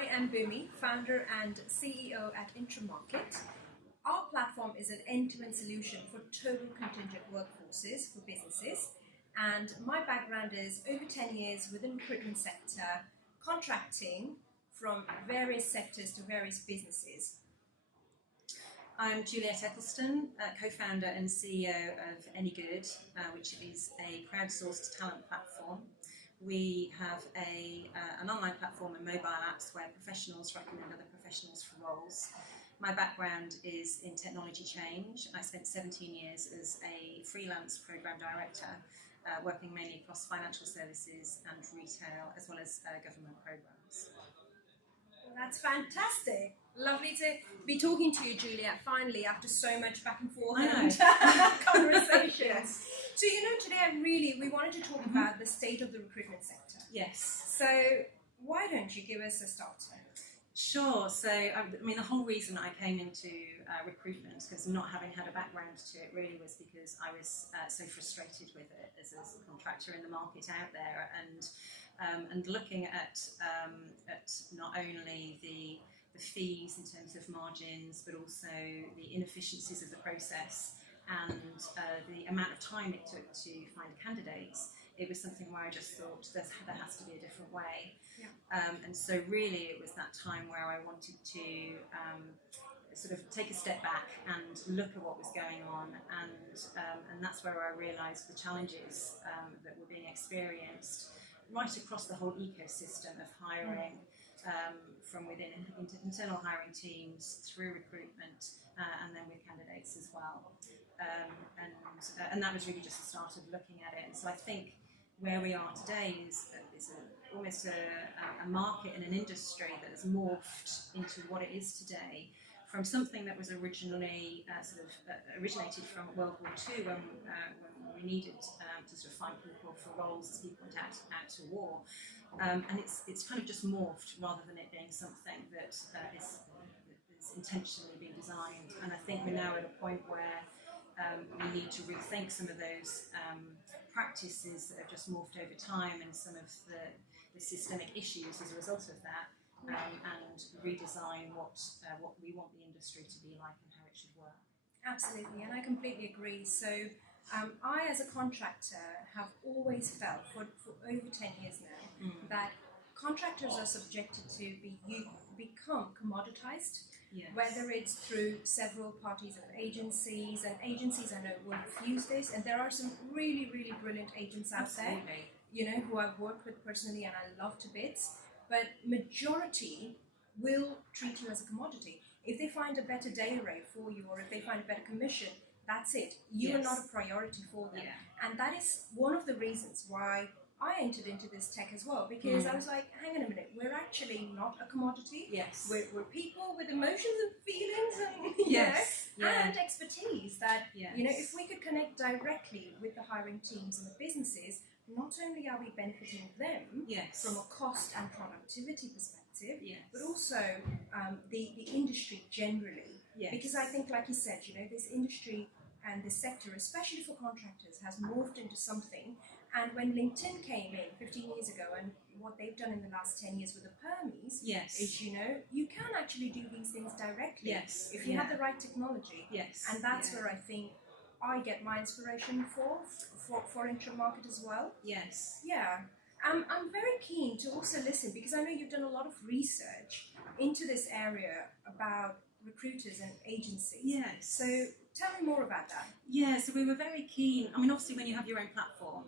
I am Bhumi, founder and CEO at Interimarket. Our platform is an end-to-end solution for total contingent workforces for businesses. And my background is over 10 years within the recruitment sector, contracting from various sectors to various businesses. I'm Juliet Eccleston, co-founder and CEO of AnyGood, which is a crowdsourced talent platform. We have an online platform and mobile apps where professionals recommend other professionals for roles. My background is in technology change. I spent 17 years as a freelance program director, working mainly across financial services and retail, as well as government programs. Well, that's fantastic. Lovely to be talking to you, Juliet, finally, after so much back and forth and conversations. Yes. So, today we wanted to talk about the state of the recruitment sector. Yes. So, why don't you give us a starter? Sure. So, the whole reason I came into recruitment, because not having had a background to it, really was because I was so frustrated with it as a contractor in the market out there, and looking at not only the fees in terms of margins, but also the inefficiencies of the process and the amount of time it took to find candidates. It was something where I just thought there has to be a different way. Yeah. And so really it was that time where I wanted to sort of take a step back and look at what was going on, and that's where I realised the challenges that were being experienced right across the whole ecosystem of hiring, from within internal hiring teams, through recruitment, and then with candidates as well. And that was really just the start of looking at it. And so I think where we are today is almost a market and an industry that has morphed into what it is today, from something that was originally originated from World War II, when we needed to sort of find people for roles as people went out to war, and it's kind of just morphed rather than it being something that is intentionally being designed. And I think we're now at a point where we need to rethink some of those practices that have just morphed over time, and some of the systemic issues as a result of that, and redesign what we want the industry to be like and how it should work. Absolutely, and I completely agree. So I, as a contractor, have always felt for over 10 years now that contractors are subjected to become commoditized. Yes. Whether it's through several parties of agencies, and agencies I know will refuse this, and there are some really, really brilliant agents out Absolutely. there, who I've worked with personally and I love to bits, but majority will treat you as a commodity. If they find a better day rate for you, or if they find a better commission, that's it. You are not a priority for them. Yeah. And that is one of the reasons why I entered into this tech as well, because I was like, hang on a minute, we're actually not a commodity. Yes. We're people with emotions and feelings and and expertise that, if we could connect directly with the hiring teams and the businesses, not only are we benefiting them from a cost and productivity perspective, but also the industry generally. Yes. Because I think, like you said, this industry and this sector, especially for contractors, has morphed into something. And when LinkedIn came in 15 years ago, and what they've done in the last 10 years with the permies, is, you can actually do these things directly if you have the right technology. Yes. And that's where I think I get my inspiration for Interimarket as well. Yes. Yeah. I'm very keen to also listen, because I know you've done a lot of research into this area about recruiters and agencies. Yes. So tell me more about that. Yeah, so we were very keen. Obviously when you have your own platform,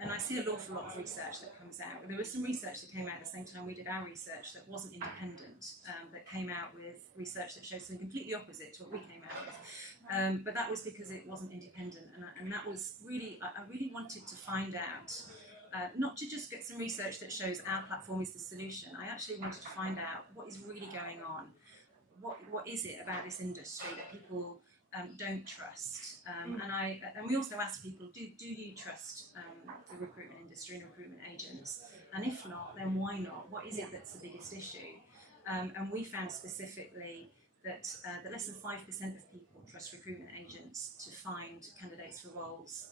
and I see an awful lot of research that comes out. There was some research that came out at the same time we did our research that wasn't independent, that came out with research that shows something completely opposite to what we came out with. But that was because it wasn't independent, and that was really, I really wanted to find out, not to just get some research that shows our platform is the solution. I actually wanted to find out what is really going on. What is it about this industry that people don't trust? And we also asked people, do you trust the recruitment industry and recruitment agents? And if not, then why not? What is it that's the biggest issue? And we found specifically that less than 5% of people trust recruitment agents to find candidates for roles,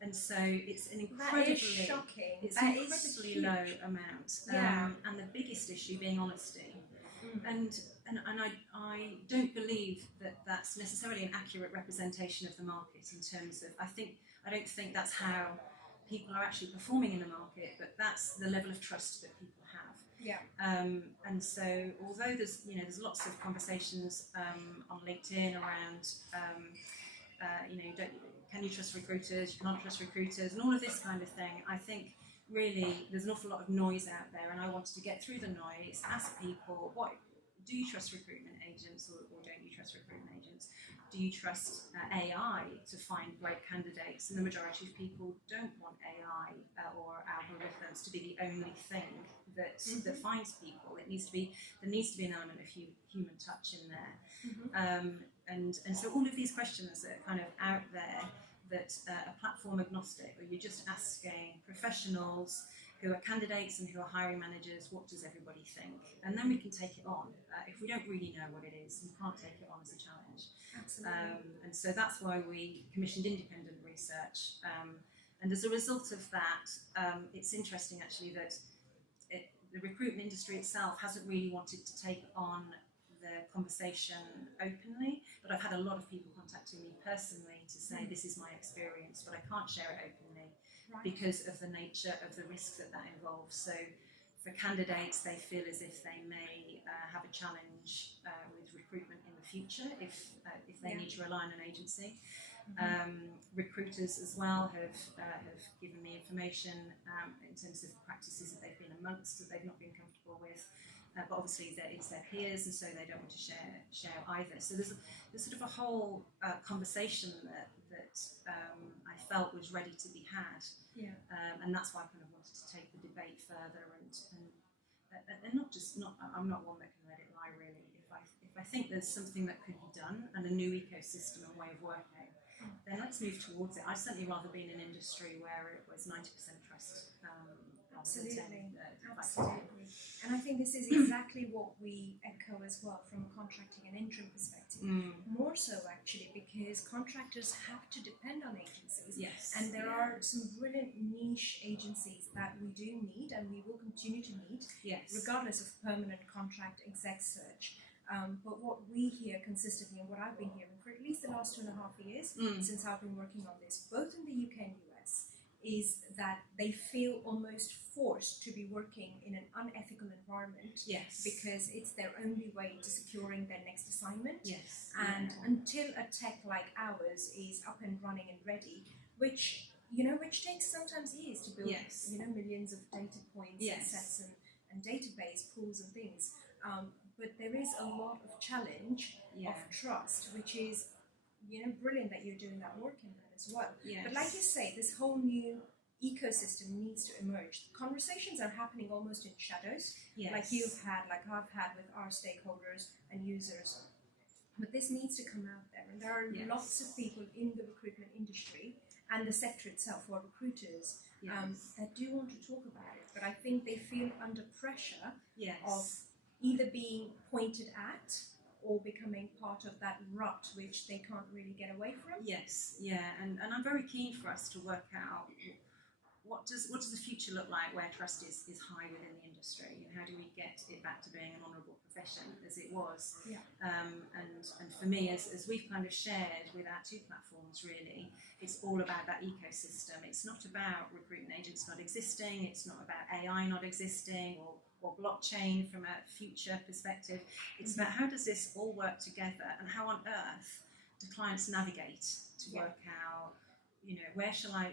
and so it's an incredibly shocking. It's that an incredibly low amount, and the biggest issue being honesty. And I don't believe that that's necessarily an accurate representation of the market in terms of I don't think that's how people are actually performing in the market, but that's the level of trust that people have. Yeah. And so although there's lots of conversations on LinkedIn around can you trust recruiters, you can't trust recruiters, and all of this kind of thing, I think really there's an awful lot of noise out there, and I wanted to get through the noise, ask people, what do you trust recruitment agents or don't you trust recruitment agents? Do you trust AI to find great candidates? And the majority of people don't want AI or algorithms to be the only thing that finds people. There needs to be an element of human touch in there. And so all of these questions that are kind of out there that are platform agnostic, or you're just asking professionals who are candidates and who are hiring managers, what does everybody think? And then we can take it on. If we don't really know what it is, we can't take it on as a challenge. Absolutely. And so that's why we commissioned independent research. And as a result of that, it's interesting actually that the recruitment industry itself hasn't really wanted to take on the conversation openly, but I've had a lot of people contacting me personally to say this is my experience, but I can't share it openly because of the nature of the risk that involves. So for candidates, they feel as if they may have a challenge with recruitment in the future if they need to rely on an agency. Recruiters as well have given me information in terms of practices that they've been amongst that they've not been comfortable with. But obviously it's their peers, and so they don't want to share either. So there's sort of a whole conversation that I felt was ready to be had, and that's why I kind of wanted to take the debate further and I'm not one that can let it lie really. If I think there's something that could be done and a new ecosystem and way of working, then let's move towards it. I'd certainly rather be in an industry where it was 90% trust. Absolutely. Absolutely. And I think this is exactly what we echo as well from a contracting and interim perspective. More so actually because contractors have to depend on agencies. Yes. And there are some brilliant niche agencies that we do need and we will continue to need, regardless of permanent contract exec search. But what we hear consistently, and what I've been hearing for at least the last 2.5 years since I've been working on this, both in the UK and US, is that they feel almost forced to be working in an unethical environment because it's their only way to securing their next assignment. And until a tech like ours is up and running and ready, which takes sometimes years to build, millions of data points and sets and database pools and things. But there is a lot of challenge of trust, which is brilliant that you're doing that work in that as well. But like you say, this whole new ecosystem needs to emerge. Conversations are happening almost in shadows, like you've had, like I've had with our stakeholders and users. But this needs to come out there, and there are lots of people in the recruitment industry and the sector itself who are recruiters that do want to talk about it. But I think they feel under pressure of either being pointed at or becoming part of that rut which they can't really get away from. And I'm very keen for us to work out what does the future look like where trust is high within the industry, and how do we get it back to being an honourable profession as it was. And for me, as we've kind of shared with our two platforms, really, it's all about that ecosystem. It's not about recruitment agents not existing, it's not about AI not existing or blockchain from a future perspective. It's about how does this all work together, and how on earth do clients navigate to work out, where shall I,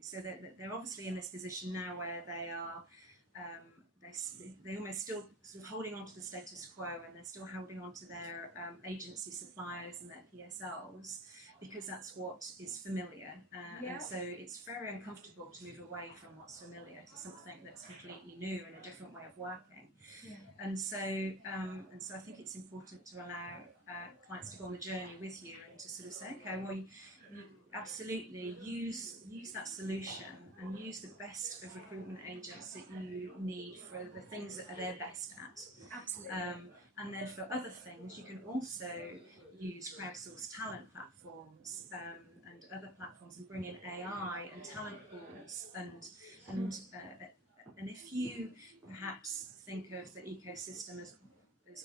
so that they're obviously in this position now where they are, they almost still sort of holding on to the status quo, and they're still holding on to their agency suppliers and their PSLs, because that's what is familiar. And so it's very uncomfortable to move away from what's familiar to something that's completely new and a different way of working. And so I think it's important to allow clients to go on the journey with you and to sort of say, okay, well, you absolutely use that solution and use the best of recruitment agents that you need for the things that they're best at. Absolutely. And then for other things, you can also use crowdsourced talent platforms and other platforms, and bring in AI and talent pools. And if you perhaps think of the ecosystem as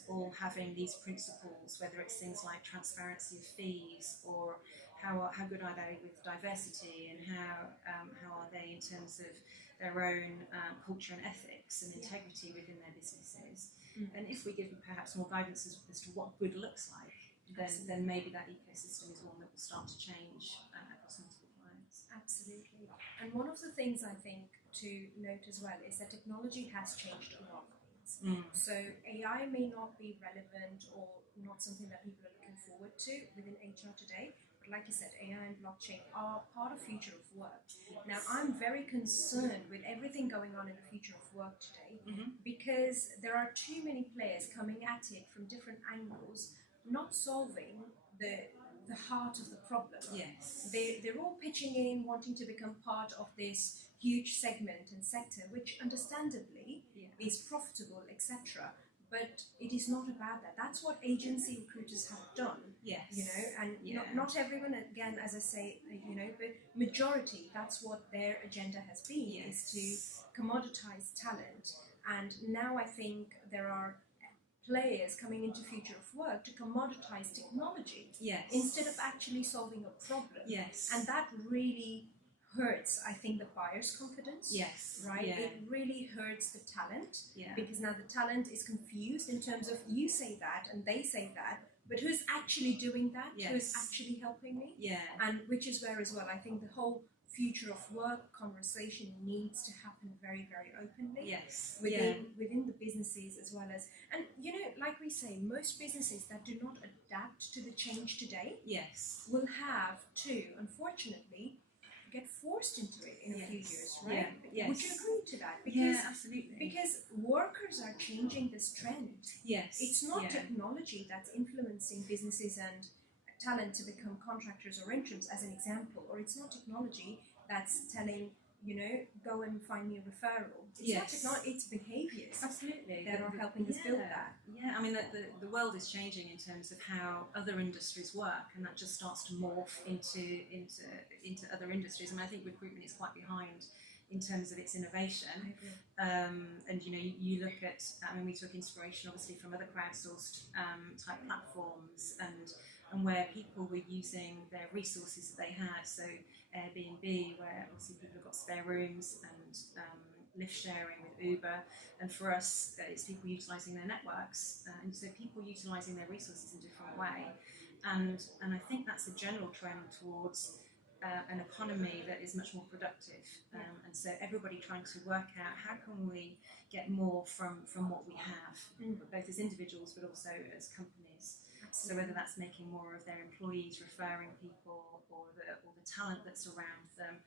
all having these principles, whether it's things like transparency of fees, or how good are they with diversity, and how are they in terms of their own culture and ethics and integrity within their businesses. And if we give them perhaps more guidance as to what good looks like, then maybe that ecosystem is one that will start to change across multiple clients. Absolutely. And one of the things I think to note as well is that technology has changed a lot of things. So AI may not be relevant or not something that people are looking forward to within HR today, but like you said, AI and blockchain are part of future of work. Now, I'm very concerned with everything going on in the future of work today, because there are too many players coming at it from different angles, not solving the heart of the problem. Yes. They're all pitching in, wanting to become part of this huge segment and sector, which understandably is profitable, etc. But it is not about that. That's what agency recruiters have done. Yes. You know, and not everyone, again, as I say, you know, but majority, that's what their agenda has been, is to commoditize talent. And now I think there are players coming into future of work to commoditize technology instead of actually solving a problem. Yes. And that really hurts, I think, the buyer's confidence. Yes. Right? Yeah. It really hurts the talent, Yeah. because now the talent is confused in terms of you say that and they say that, but who's actually doing that? Yes. Who's actually helping me? Yeah. And which is where as well, I think the whole future of work conversation needs to happen very, very openly. Yes. Within the businesses as well as, and you know, like we say, most businesses that do not adapt to the change today will have to, unfortunately, get forced into it in a few years, right? Yeah. Would you agree to that? Because, absolutely. Because workers are changing this trend. Yes. It's not technology that's influencing businesses and talent to become contractors or interims, as an example, or it's not technology that's telling, you know, go and find me a referral. It's not technology, it's behaviors. Absolutely. That are helping us build that. Yeah, I mean, the world is changing in terms of how other industries work, and that just starts to morph into other industries. I mean, I think recruitment is quite behind in terms of its innovation. And you know, you look at, I mean, we took inspiration obviously from other crowdsourced type platforms, and where people were using their resources that they had. So Airbnb, where obviously people have got spare rooms, and lift sharing with Uber, and for us it's people utilising their networks, and so people utilising their resources in a different way, and I think that's a general trend towards an economy that is much more productive, and so everybody trying to work out how can we get more from what we have, both as individuals but also as companies. So whether that's making more of their employees referring people, or the talent that's around them,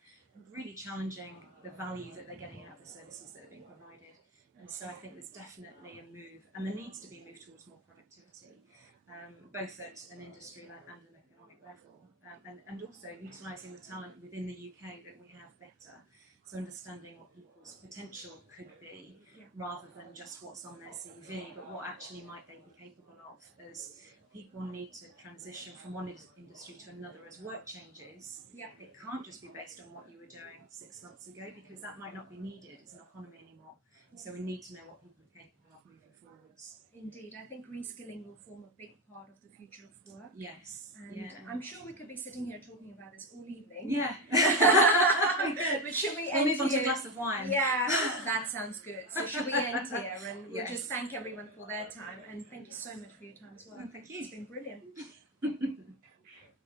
really challenging the value that they're getting out of the services that are being provided. And so I think there's definitely a move, and there needs to be a move towards more productivity, both at an industry and an economic level, and also utilising the talent within the UK that we have better. So understanding what people's potential could be, rather than just what's on their CV, but what actually might they be capable of, as people need to transition from one industry to another as work changes. It can't just be based on what you were doing 6 months ago, because that might not be needed as an economy anymore. So we need to know what people are capable of moving forwards. Indeed, I think reskilling will form a big part of the future of work. Yes. And I'm sure we could be sitting here talking about this all evening. Yeah. We could, but should we we'll end move on to here? a glass of wine. Yeah, that sounds good. So should we end here, and we'll Yes. just thank everyone for their time, and thank you so much for your time as well. Thank you. It's been brilliant.